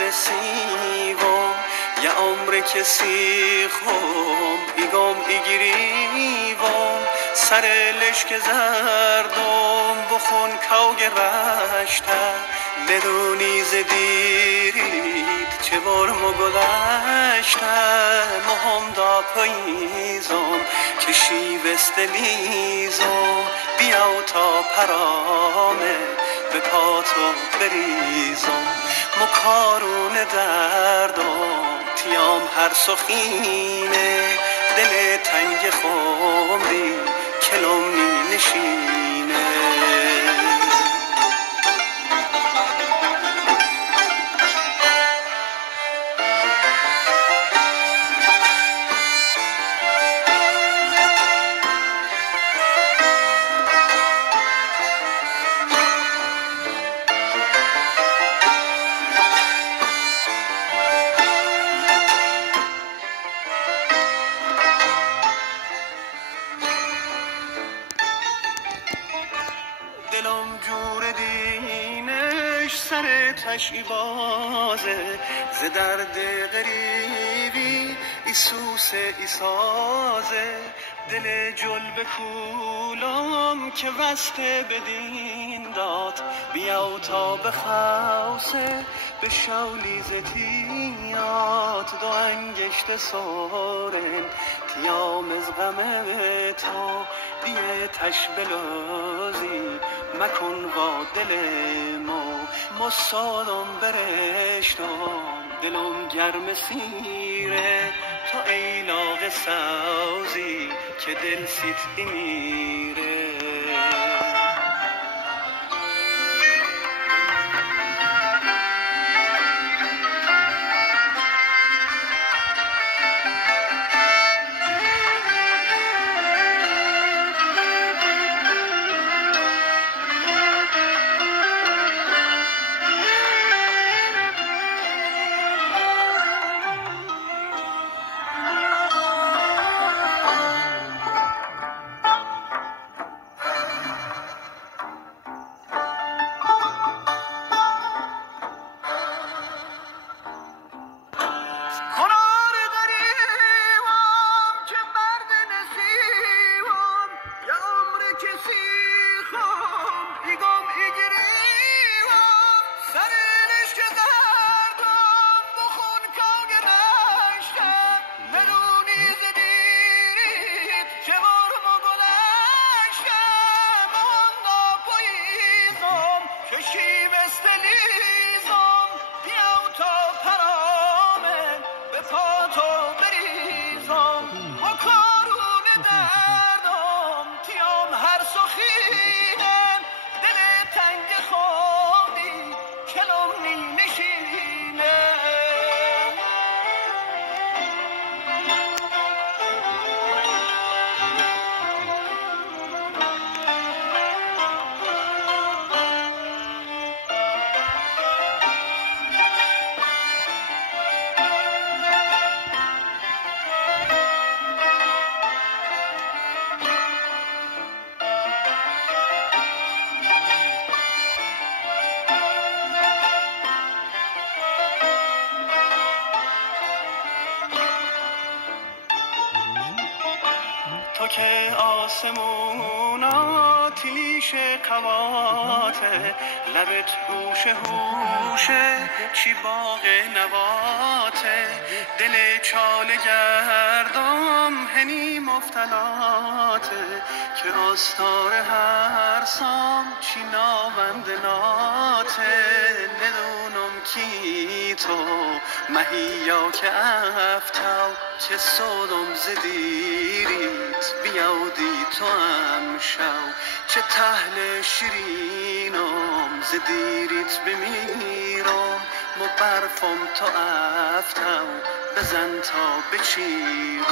نسیوم یه عمر کسی خوم ایگم ایگیریوم سر لشک زردم بخون کوگ رشته بدونی زدیرید چه برمو گذشته مهم دا پاییزم که شیوستلیزم بیاو تا پرامه به پاتو بریزم مکارون دردم تیام هر سخینه دل تنگ خمری کلم نی نشینه دلم جور دینش سر تشی بازه ز درد غریبی ایسوس ایسازه دل جل بکولم که وسته بدین داد بیاو تا بخواسه به شولی زتیات دو انگشت سورن تیام از غمه تا دیه تش بلازی مکن با دل مصادم برشتم دلم گرم سیره تا ایلاغ سازی که دل سیت میره تو که آسمونا تیش قواته لبت هوش هوشه چی باغ نواته دل چاله گردم هنی مفتلاته که آستار هر سام چی ناوند ناته ندونم کی تو مهیا که افتاو چه سودم زدیریت بیاودی تو هم شو چه تهل شیرینم زدیریت بمیرم مو برفم تو افتاو بزن تا بچیرم